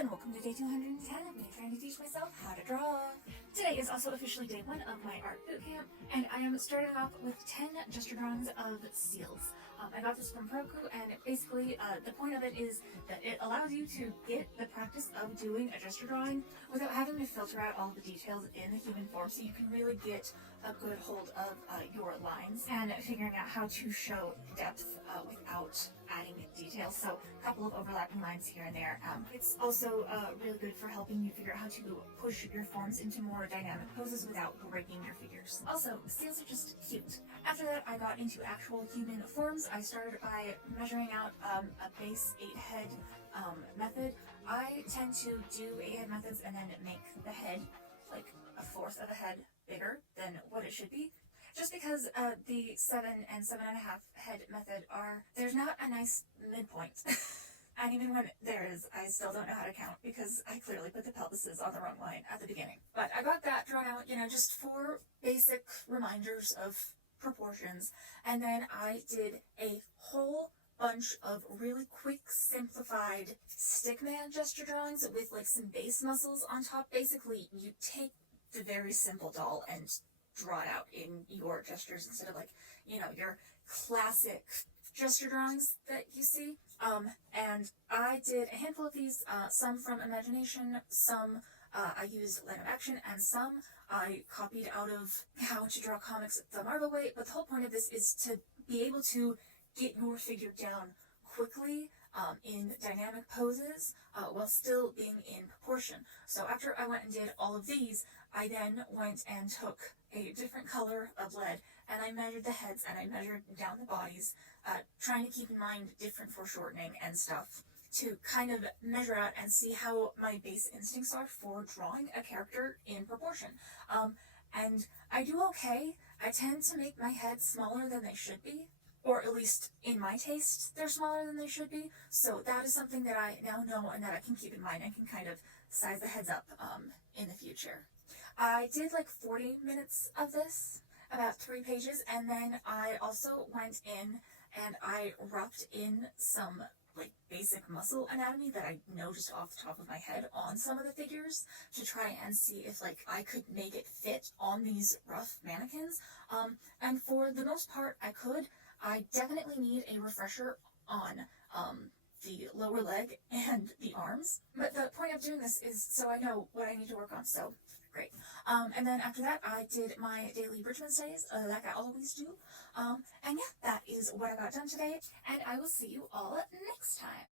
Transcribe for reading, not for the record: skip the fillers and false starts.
and welcome to day 210 of me trying to teach myself how to draw. Today is also officially day 1 of my art bootcamp, and I am starting off with 10 gesture drawings of seals. I got this from Roku, and basically the point of it is that it allows you to get the practice of doing a gesture drawing without having to filter out all the details in the human form, so you can really get a good hold of your lines and figuring out how to show depth without adding details. So a couple of overlapping lines here and there. It's also really good for helping you figure out how to push your forms into more dynamic poses without breaking your figures. Also, seals are just cute. After that, I got into actual human forms. I started by measuring out a base 8-head method. I tend to do 8-head methods and then make the head like a fourth of a head bigger than what it should be. Just because the 7 and 7.5 head method there's not a nice midpoint. And even when there is, I still don't know how to count because I clearly put the pelvises on the wrong line at the beginning. But I got that drawn out, just for basic reminders of proportions. And then I did a whole bunch of really quick, simplified stickman gesture drawings with like some base muscles on top. Basically, you take the very simple doll and draw it out in your gestures instead of your classic gesture drawings that you see. And I did a handful of these, some from imagination, some I used line of action, and some I copied out of How to Draw Comics the Marvel Way. But the whole point of this is to be able to get your figure down quickly in dynamic poses while still being in proportion. So after I went and did all of these, I then went and took a different color of lead and I measured the heads and I measured down the bodies, trying to keep in mind different foreshortening and stuff to kind of measure out and see how my base instincts are for drawing a character in proportion. And I do okay. I tend to make my head smaller than they should be, or at least in my taste, they're smaller than they should be. So that is something that I now know and that I can keep in mind and can kind of size the heads up in the future. I did like 40 minutes of this, about 3 pages, and then I also went in and I rubbed in some like basic muscle anatomy that I know just off the top of my head on some of the figures to try and see if I could make it fit on these rough mannequins. And for the most part, I could. I definitely need a refresher on the lower leg and the arms. But the point of doing this is so I know what I need to work on, so great. And then after that, I did my daily Bridgman studies, like I always do. And yeah, that is what I got done today, and I will see you all next time.